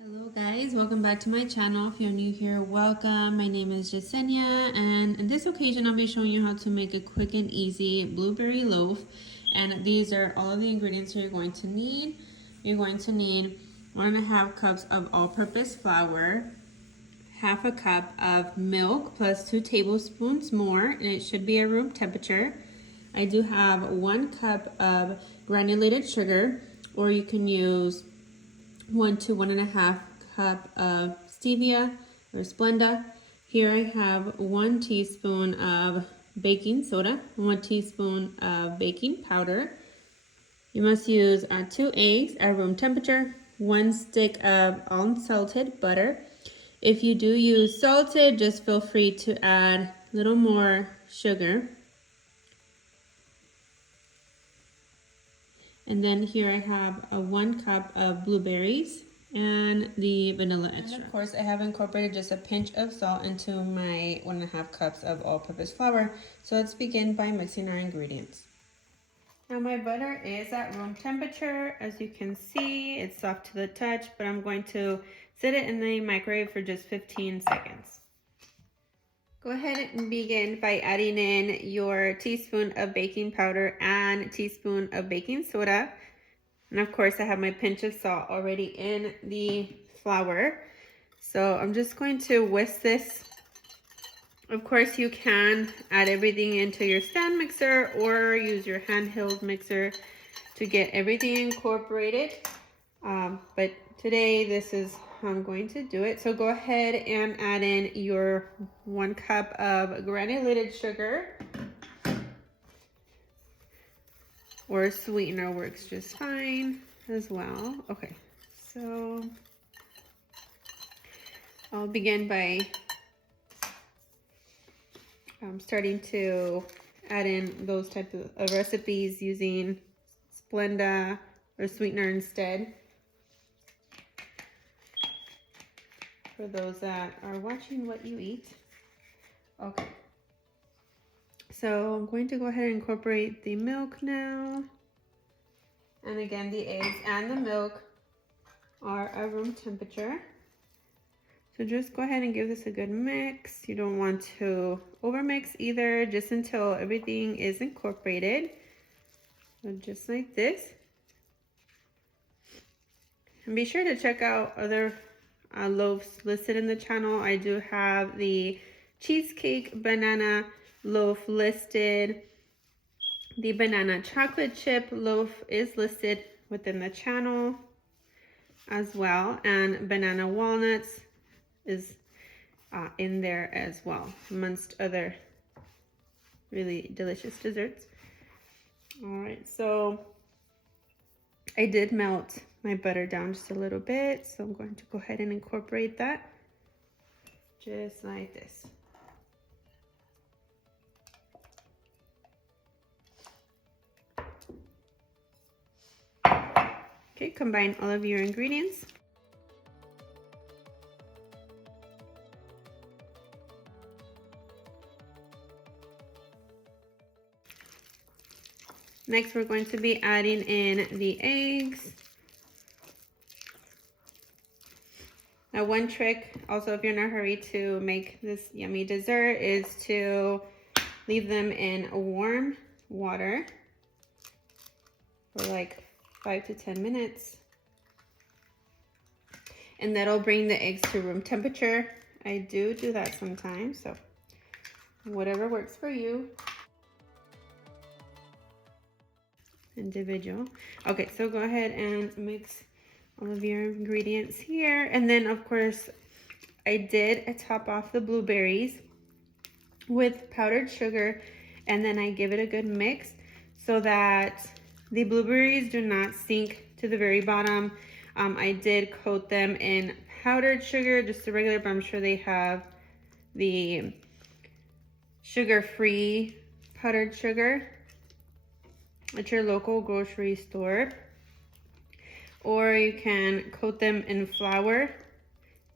Hello guys, welcome back to my channel. If you're new here, welcome. My name is Jasenia, and in this occasion I'll be showing you how to make a quick and easy blueberry loaf. And these are all of the ingredients you're going to need. You're going to need 1.5 cups of all-purpose flour, half a cup of milk plus 2 tablespoons more, and it should be at room temperature. I do have 1 cup of granulated sugar, or you can use 1 to 1.5 cup of stevia or Splenda. Here I have 1 teaspoon of baking soda, 1 teaspoon of baking powder. You must use 2 eggs at room temperature, 1 stick of unsalted butter. If you do use salted, just feel free to add a little more sugar. And then here I have a 1 cup of blueberries and the vanilla extract. And of course I have incorporated just a pinch of salt into my 1.5 cups of all-purpose flour. So let's begin by mixing our ingredients. Now my butter is at room temperature. As you can see, it's soft to the touch, but I'm going to set it in the microwave for just 15 seconds. Go ahead and begin by adding in your teaspoon of baking powder and teaspoon of baking soda. And of course I have my pinch of salt already in the flour. So I'm just going to whisk this. Of course you can add everything into your stand mixer or use your handheld mixer to get everything incorporated. But today this is how I'm going to do it. So go ahead and add in your 1 cup of granulated sugar, or sweetener works just fine as well. Okay, so I'll begin by starting to add in those types of recipes using Splenda or sweetener instead. For those that are watching what you eat. Okay. So I'm going to go ahead and incorporate the milk now. And again, the eggs and the milk are at room temperature. So just go ahead and give this a good mix. You don't want to overmix either, just until everything is incorporated. So just like this. And be sure to check out other loaves listed in the channel. I do have the cheesecake banana loaf listed. The banana chocolate chip loaf is listed within the channel as well, and banana walnuts is in there as well, amongst other really delicious desserts. All right, so I did melt my butter down just a little bit, so I'm going to go ahead and incorporate that just like this. Okay, combine all of your ingredients. Next, we're going to be adding in the eggs. Now, one trick also if you're in a hurry to make this yummy dessert is to leave them in warm water for like 5 to 10 minutes. And that'll bring the eggs to room temperature. I do that sometimes, so whatever works for you. Individual. Okay, so go ahead and mix all of your ingredients here. And then of course I did top off the blueberries with powdered sugar, and then I give it a good mix so that the blueberries do not sink to the very bottom. I did coat them in powdered sugar, just the regular, but I'm sure they have the sugar-free powdered sugar at your local grocery store. Or you can coat them in flour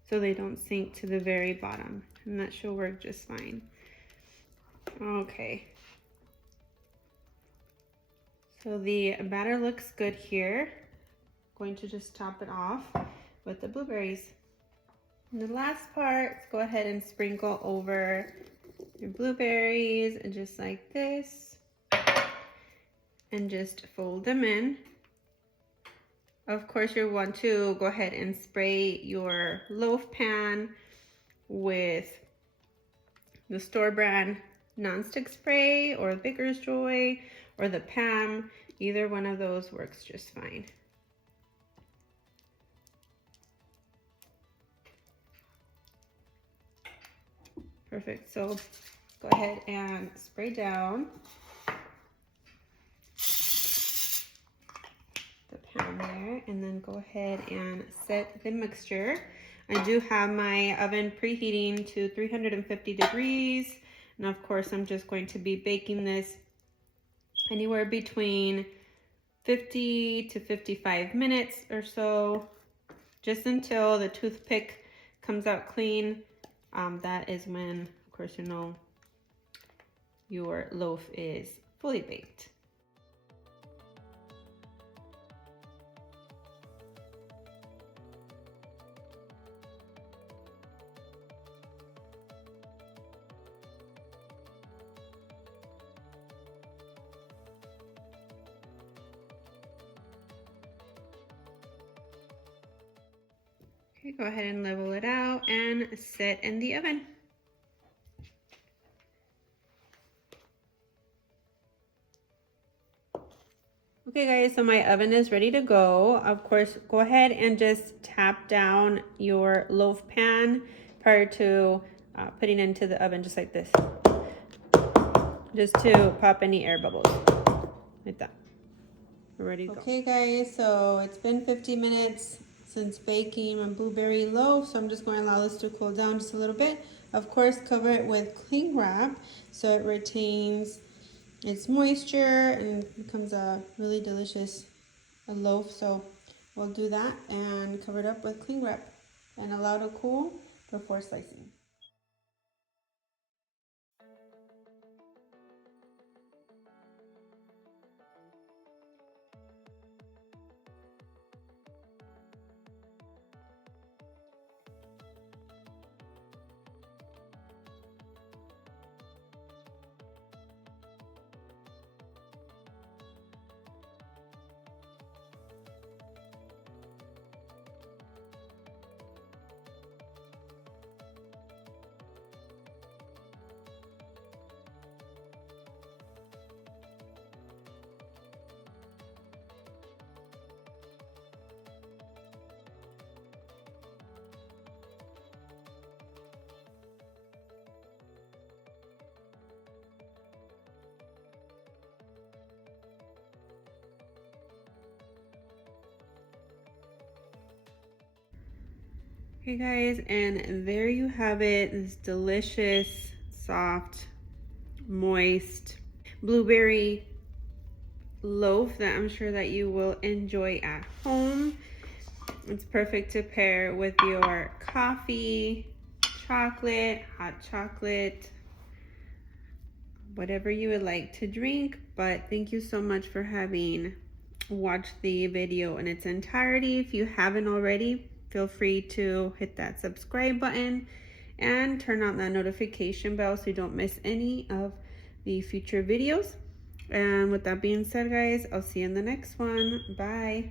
so they don't sink to the very bottom, and that should work just fine. Okay. So the batter looks good here. Going to just top it off with the blueberries. And the last part, go ahead and sprinkle over your blueberries just like this, and just fold them in. Of course, you want to go ahead and spray your loaf pan with the store brand nonstick spray or Baker's Joy or the Pam. Either one of those works just fine. Perfect. So go ahead and spray down the pan there, and then go ahead and set the mixture. I do have my oven preheating to 350 degrees. And of course, I'm just going to be baking this anywhere between 50 to 55 minutes or so, just until the toothpick comes out clean. That is when, of course, you know your loaf is fully baked. Okay, go ahead and level it out and set in the oven. Okay guys, so my oven is ready to go. Of course, go ahead and just tap down your loaf pan prior to putting it into the oven, just like this. Just to pop any air bubbles, like that. We're ready to go. Okay guys, so it's been 50 minutes since baking my blueberry loaf, so I'm just going to allow this to cool down just a little bit. Of course, cover it with cling wrap so it retains its moisture and becomes a really delicious loaf. So we'll do that and cover it up with cling wrap and allow it to cool before slicing. Okay guys, and there you have it, this delicious, soft, moist blueberry loaf that I'm sure that you will enjoy at home. It's perfect to pair with your coffee, chocolate, hot chocolate, whatever you would like to drink. But thank you so much for having watched the video in its entirety. If you haven't already, feel free to hit that subscribe button and turn on that notification bell so you don't miss any of the future videos. And with that being said, guys, I'll see you in the next one. Bye.